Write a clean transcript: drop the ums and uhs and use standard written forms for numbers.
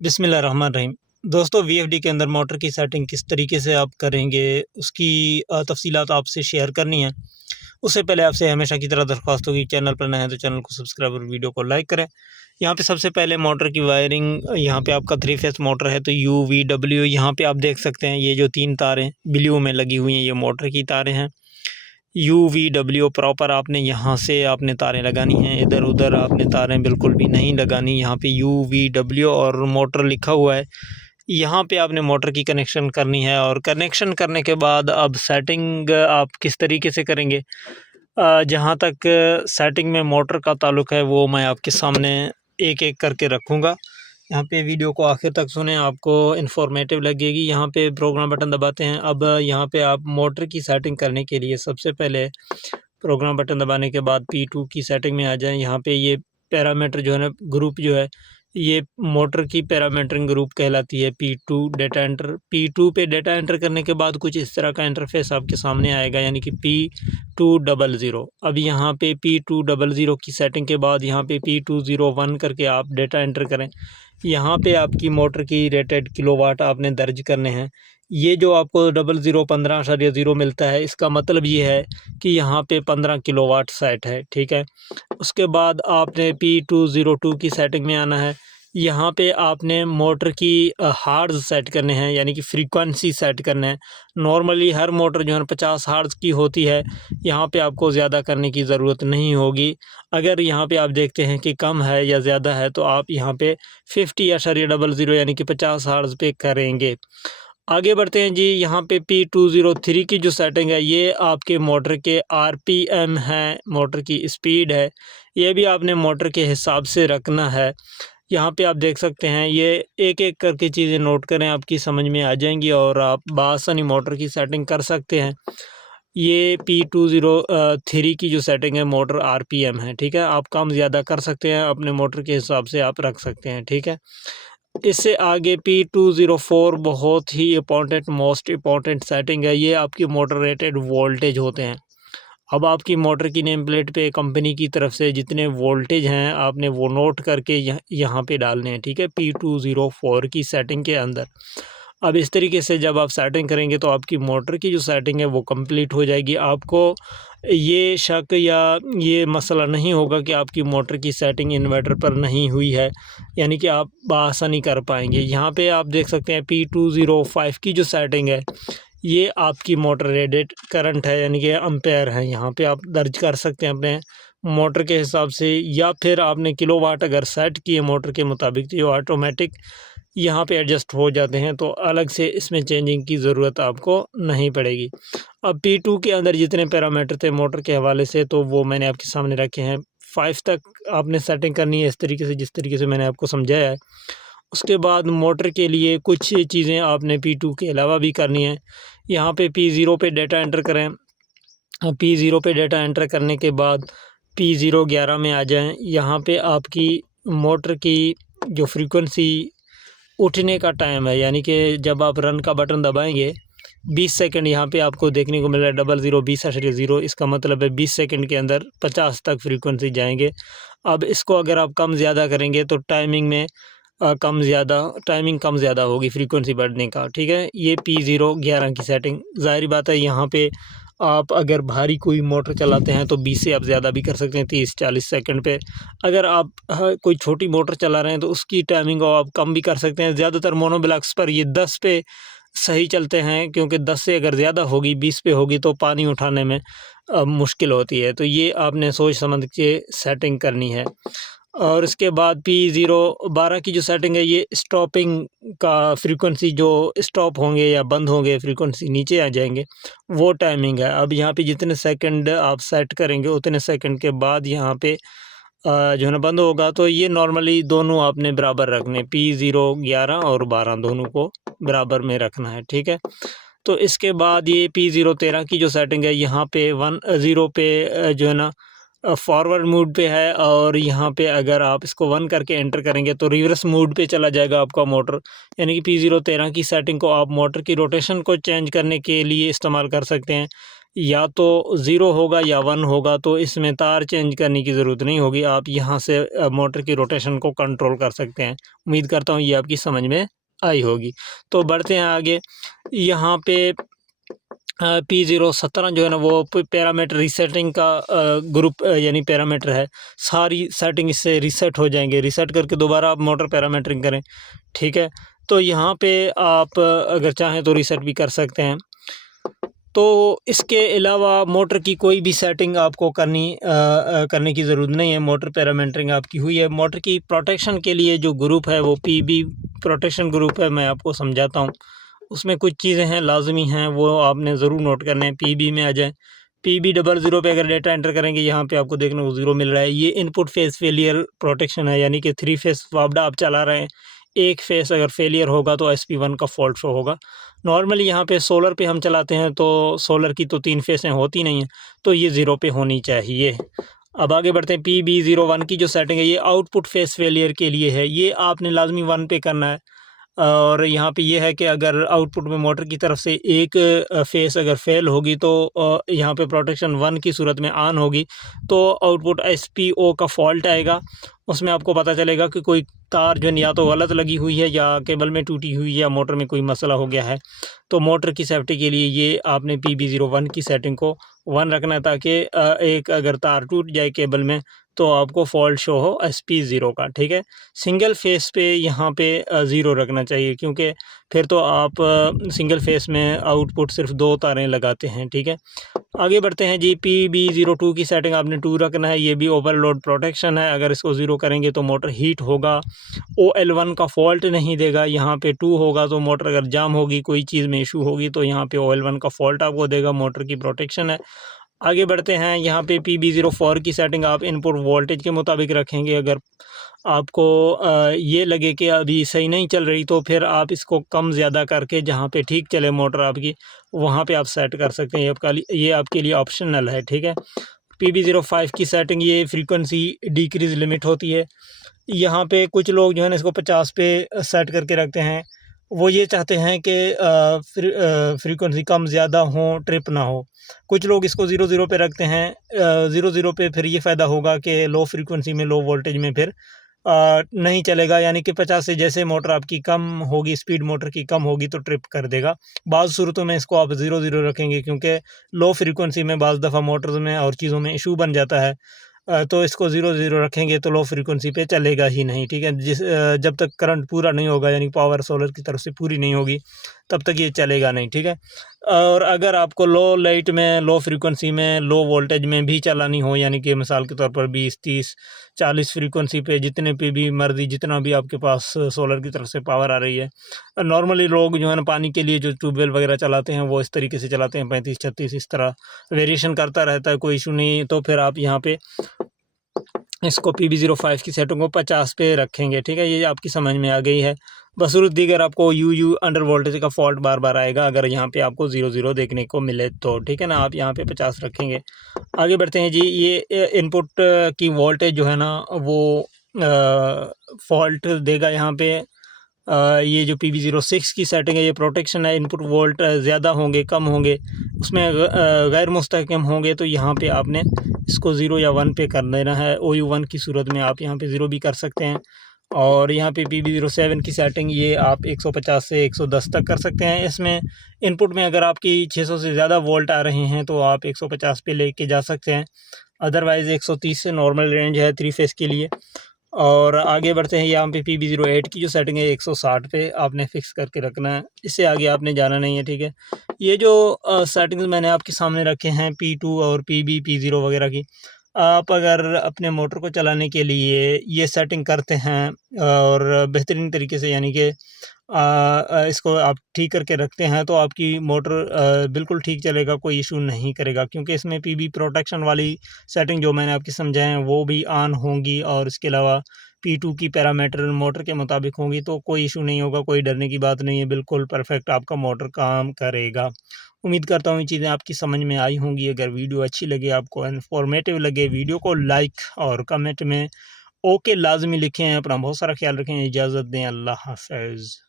बिस्मिल्लाहिर्रहमानिर्रहीम। दोस्तों, वीएफडी के अंदर मोटर की सेटिंग किस तरीके से आप करेंगे, उसकी तफ़सीलात आपसे शेयर करनी है। उससे पहले आपसे हमेशा की तरह दरख्वास्त होगी, चैनल पर नए हैं तो चैनल को सब्सक्राइब और वीडियो को लाइक करें। यहाँ पे सबसे पहले मोटर की वायरिंग, यहाँ पे आपका 3 फेस मोटर है तो यू वी डब्ल्यू यहाँ पे आप देख सकते हैं, ये जो 3 तारें ब्लू में लगी हुई हैं ये मोटर की तारें हैं। यू वी डब्ल्यू प्रॉपर आपने यहाँ से आपने तारें लगानी हैं, इधर उधर आपने तारें बिल्कुल भी नहीं लगानी। यहाँ पे यू वी डब्ल्यू और मोटर लिखा हुआ है, यहाँ पे आपने मोटर की कनेक्शन करनी है। और कनेक्शन करने के बाद अब सेटिंग आप किस तरीके से करेंगे, जहाँ तक सेटिंग में मोटर का ताल्लुक़ है वो मैं आपके सामने एक एक करके रखूँगा। यहाँ पे वीडियो को आखिर तक सुनें, आपको इन्फॉर्मेटिव लगेगी। यहाँ पे प्रोग्राम बटन दबाते हैं। अब यहाँ पे आप मोटर की सेटिंग करने के लिए सबसे पहले प्रोग्राम बटन दबाने के बाद P2 की सेटिंग में आ जाएँ। यहाँ पे ये पैरामीटर जो है ना, ग्रुप जो है, ये मोटर की पैरामीटरिंग ग्रुप कहलाती है P2 डेटा एंटर। P2 पे डेटा एंटर करने के बाद कुछ इस तरह का इंटरफेस आपके सामने आएगा, यानी कि P200। अब यहाँ पे P200 की सेटिंग के बाद यहाँ पे P201 करके आप डेटा एंटर करें। यहाँ पे आपकी मोटर की रेटेड किलोवाट आपने दर्ज करने हैं। ये जो आपको 0015.0 मिलता है, इसका मतलब ये है कि यहाँ पे 15 किलोवाट सेट है, ठीक है। उसके बाद आपने P202 की सेटिंग में आना है। यहाँ पे आपने मोटर की हार्ट्ज़ सेट करने हैं, यानी कि फ्रीक्वेंसी सेट करना है। नॉर्मली हर मोटर जो है 50 हार्ट्ज़ की होती है, यहाँ पे आपको ज़्यादा करने की ज़रूरत नहीं होगी। अगर यहाँ पे आप देखते हैं कि कम है या ज़्यादा है तो आप यहाँ पे 50.00 यानी कि 50 हार्ट्ज़ पे करेंगे। आगे बढ़ते हैं जी। यहाँ पे P203 की जो सेटिंग है, ये आपके मोटर के आरपीएम हैं, मोटर की स्पीड है, ये भी आपने मोटर के हिसाब से रखना है। यहाँ पे आप देख सकते हैं, ये एक एक करके चीज़ें नोट करें, आपकी समझ में आ जाएंगी और आप बआसानी मोटर की सेटिंग कर सकते हैं। ये P203 की जो सेटिंग है मोटर आरपीएम है, ठीक है। आप कम ज़्यादा कर सकते हैं, अपने मोटर के हिसाब से आप रख सकते हैं, ठीक है। इससे आगे P204 बहुत ही इम्पोर्टेंट, मोस्ट इम्पोर्टेंट सेटिंग है। ये आपकी मोटर रेटेड वोल्टेज होते हैं। अब आपकी मोटर की नेम प्लेट पे कंपनी की तरफ से जितने वोल्टेज हैं आपने वो नोट करके यहाँ पे डालने हैं, ठीक है, P204 की सेटिंग के अंदर। अब इस तरीके से जब आप सेटिंग करेंगे तो आपकी मोटर की जो सेटिंग है वो कंप्लीट हो जाएगी। आपको ये शक या ये मसला नहीं होगा कि आपकी मोटर की सेटिंग इन्वर्टर पर नहीं हुई है, यानी कि आप बआसानी कर पाएंगे। यहाँ पे आप देख सकते हैं P205 की जो सेटिंग है, ये आपकी मोटर रेटेड करंट है, यानी कि एम्पेयर है। यहाँ पे आप दर्ज कर सकते हैं अपने मोटर के हिसाब से, या फिर आपने किलोवाट अगर सेट किए मोटर के मुताबिक तो ये ऑटोमेटिक यहाँ पे एडजस्ट हो जाते हैं, तो अलग से इसमें चेंजिंग की ज़रूरत आपको नहीं पड़ेगी। अब P2 के अंदर जितने पैरामीटर थे मोटर के हवाले से तो वो मैंने आपके सामने रखे हैं। 5 तक आपने सेटिंग करनी है इस तरीके से, जिस तरीके से मैंने आपको समझाया है। उसके बाद मोटर के लिए कुछ चीज़ें आपने P2 के अलावा भी करनी है। यहाँ पे P0 पे डेटा एंटर करें। P0 पे डेटा एंटर करने के बाद P011 में आ जाएं। यहाँ पे आपकी मोटर की जो फ्रीक्वेंसी उठने का टाइम है, यानी कि जब आप रन का बटन दबाएंगे 20 सेकंड यहाँ पे आपको देखने को मिल रहा है 0020.0। इसका मतलब है 20 सेकंड के अंदर 50 तक फ्रीक्वेंसी जाएंगे। अब इसको अगर आप कम ज़्यादा करेंगे तो टाइमिंग में टाइमिंग कम ज़्यादा होगी फ्रीक्वेंसी बढ़ने का, ठीक है। ये P011 की सेटिंग, ज़ाहिर बात है यहाँ पे आप अगर भारी कोई मोटर चलाते हैं तो 20 से आप ज़्यादा भी कर सकते हैं, 30-40 सेकंड पे। अगर आप कोई छोटी मोटर चला रहे हैं तो उसकी टाइमिंग को आप कम भी कर सकते हैं। ज़्यादातर मोनोब्लॉक्स पर ये 10 पे सही चलते हैं, क्योंकि 10 से अगर ज़्यादा होगी, 20 पे होगी तो पानी उठाने में मुश्किल होती है। तो ये आपने सोच समझ के सेटिंग करनी है। और इसके बाद P012 की जो सेटिंग है, ये स्टॉपिंग का फ्रीक्वेंसी जो स्टॉप होंगे या बंद होंगे, फ्रीक्वेंसी नीचे आ जाएंगे, वो टाइमिंग है। अब यहाँ पे जितने सेकंड आप सेट करेंगे उतने सेकंड के बाद यहाँ पे जो है ना बंद होगा। तो ये नॉर्मली दोनों आपने बराबर रखने, P011 और 12 दोनों को बराबर में रखना है, ठीक है। तो इसके बाद ये P013 की जो सेटिंग है, यहाँ पे 10 पे जो है ना फॉरवर्ड मोड पे है, और यहाँ पे अगर आप इसको 1 करके एंटर करेंगे तो रिवर्स मोड पे चला जाएगा आपका मोटर। यानी कि P013 की सेटिंग को आप मोटर की रोटेशन को चेंज करने के लिए इस्तेमाल कर सकते हैं। या तो ज़ीरो होगा या 1 होगा, तो इसमें तार चेंज करने की ज़रूरत नहीं होगी। आप यहाँ से मोटर की रोटेशन को कंट्रोल कर सकते हैं। उम्मीद करता हूँ ये आपकी समझ में आई होगी। तो बढ़ते हैं आगे। यहाँ पे P017 जो है ना, वो पैरामीटर रीसेटिंग का ग्रुप यानी पैरामीटर है। सारी सेटिंग इससे रीसेट हो जाएंगे। रीसेट करके दोबारा आप मोटर पैरामीटरिंग करें, ठीक है। तो यहाँ पे आप अगर चाहें तो रीसेट भी कर सकते हैं। तो इसके अलावा मोटर की कोई भी सेटिंग आपको करने की ज़रूरत नहीं है। मोटर पैरामीटरिंग आपकी हुई है। मोटर की प्रोटेक्शन के लिए जो ग्रुप है वो पीबी प्रोटेक्शन ग्रुप है। मैं आपको समझाता हूँ। उसमें कुछ चीज़ें हैं लाज़मी हैं, वो आपने ज़रूर नोट करने हैं। पीबी में आ जाएँ। PB00 पे अगर डेटा एंटर करेंगे, यहाँ पे आपको देखने को 0 मिल रहा है। ये इनपुट फेस फेलियर प्रोटेक्शन है, यानी कि 3 फेस वापडा आप चला रहे हैं। एक फेस अगर फेलियर होगा तो SP1 का फॉल्ट शो होगा। नॉर्मली यहाँ पे सोलर पे हम चलाते हैं तो सोलर की तो 3 फेसें होती नहीं हैं, तो ये 0 पे होनी चाहिए। अब आगे बढ़ते हैं। PB01 की जो सेटिंग है ये आउटपुट फेस फेलियर के लिए है। ये आपने लाज़मी 1 पे करना है। और यहाँ पे ये है कि अगर आउटपुट में मोटर की तरफ से एक फेस अगर फेल होगी तो यहाँ पे प्रोटेक्शन 1 की सूरत में ऑन होगी, तो आउटपुट SPO का फॉल्ट आएगा। उसमें आपको पता चलेगा कि कोई तार जो है या तो गलत लगी हुई है या केबल में टूटी हुई है या मोटर में कोई मसला हो गया है। तो मोटर की सेफ्टी के लिए ये आपने PB01 की सेटिंग को 1 रखना है, ताकि एक अगर तार टूट जाए केबल में तो आपको फॉल्ट शो हो SP0 का, ठीक है। सिंगल फेस पे यहाँ पे 0 रखना चाहिए, क्योंकि फिर तो आप सिंगल फेस में आउटपुट सिर्फ 2 तारें लगाते हैं, ठीक है। आगे बढ़ते हैं जी। PB02 की सेटिंग आपने 2 रखना है। ये भी ओवरलोड प्रोटेक्शन है। अगर इसको 0 करेंगे तो मोटर हीट होगा, OL1 का फॉल्ट नहीं देगा। यहाँ पे 2 होगा तो मोटर अगर जाम होगी, कोई चीज़ में इशू होगी, तो यहाँ पे OL1 का फॉल्ट आपको देगा। मोटर की प्रोटेक्शन है। आगे बढ़ते हैं। यहाँ पे PB04 की सेटिंग आप इनपुट वोल्टेज के मुताबिक रखेंगे। अगर आपको ये लगे कि अभी सही नहीं चल रही, तो फिर आप इसको कम ज़्यादा करके जहाँ पे ठीक चले मोटर आपकी, वहाँ पे आप सेट कर सकते हैं। ये आपके लिए ऑप्शनल है, ठीक है। PB05 की सेटिंग ये फ्रीक्वेंसी डिक्रीज़ लिमिट होती है। यहाँ पे कुछ लोग जो है ना इसको 50 पे सेट करके रखते हैं। वो ये चाहते हैं कि फ्रीक्वेंसी कम ज़्यादा हो, ट्रिप ना हो। कुछ लोग इसको 0 पे रखते हैं। 0 पे फिर ये फ़ायदा होगा कि लो फ्रीक्वेंसी में, लो वोल्टेज में फिर नहीं चलेगा, यानी कि 50 से जैसे मोटर आपकी कम होगी, स्पीड मोटर की कम होगी तो ट्रिप कर देगा। बाज़ सूरतों में इसको आप 0 रखेंगे, क्योंकि लो फ्रीक्वेंसी में बाज़ दफ़ा मोटर्स में और चीज़ों में इशू बन जाता है। तो इसको 0 रखेंगे तो लो फ्रीक्वेंसी पे चलेगा ही नहीं, ठीक है। जब तक करंट पूरा नहीं होगा, यानी पावर सोलर की तरफ से पूरी नहीं होगी, तब तक ये चलेगा नहीं, ठीक है। और अगर आपको लो लाइट में, लो फ्रीक्वेंसी में, लो वोल्टेज में भी चलानी हो, यानी कि मिसाल के तौर पर 20, 30, 40 फ्रीक्वेंसी पे जितने पे भी मर्ज़ी, जितना भी आपके पास सोलर की तरफ से पावर आ रही है। नॉर्मली लोग जो है ना पानी के लिए जो ट्यूबवेल वगैरह चलाते हैं वो इस तरीके से चलाते हैं, 35, 36 इस तरह वेरिएशन करता रहता है, कोई इशू नहीं। तो फिर आप यहाँ पे इसको PB05 की सेटिंग को 50 पे रखेंगे, ठीक है। ये आपकी समझ में आ गई है। बसूरत दीगर आपको UU अंडर वोल्टेज का फॉल्ट बार बार आएगा अगर यहाँ पे आपको 0 देखने को मिले तो, ठीक है ना। आप यहाँ पे 50 रखेंगे। आगे बढ़ते हैं जी। ये इनपुट की वोल्टेज जो है ना वो फॉल्ट देगा यहाँ पे। ये जो PB06 की सेटिंग है ये प्रोटेक्शन है। इनपुट वोल्ट ज़्यादा होंगे, कम होंगे, उसमें गैर मुस्तहकम होंगे, तो यहाँ पे आपने इसको 0 या 1 पे कर देना है। OU1 की सूरत में आप यहाँ पे 0 भी कर सकते हैं। और यहाँ पे PB07 की सेटिंग ये आप 150 से 110 तक कर सकते हैं। इसमें इनपुट में अगर आपकी 600 से ज़्यादा वोल्ट आ रहे हैं तो आप 150 पे लेके जा सकते हैं। अदरवाइज़ 130 से नॉर्मल रेंज है 3 फेस के लिए। और आगे बढ़ते हैं। यहाँ पे PB08 की जो सेटिंग है 160 पे आपने फ़िक्स करके रखना है। इससे आगे आपने जाना नहीं है, ठीक है। ये जो सेटिंग्स मैंने आपके सामने रखे हैं P2 और P0 वगैरह की, आप अगर अपने मोटर को चलाने के लिए ये सेटिंग करते हैं और बेहतरीन तरीके से, यानी कि इसको आप ठीक करके रखते हैं, तो आपकी मोटर बिल्कुल ठीक चलेगा, कोई इशू नहीं करेगा। क्योंकि इसमें PB प्रोटेक्शन वाली सेटिंग जो मैंने आपकी समझाए हैं वो भी ऑन होंगी, और इसके अलावा P2 की पैरामीटर मोटर के मुताबिक होंगी, तो कोई इशू नहीं होगा, कोई डरने की बात नहीं है। बिल्कुल परफेक्ट आपका मोटर काम करेगा। उम्मीद करता हूँ ये चीज़ें आपकी समझ में आई होंगी। अगर वीडियो अच्छी लगे, आपको इन्फॉर्मेटिव लगे, वीडियो को लाइक और कमेंट में ओके लाजमी लिखें। अपना बहुत सारा ख्याल रखें। इजाज़त दें। अल्लाह हाफ़िज़।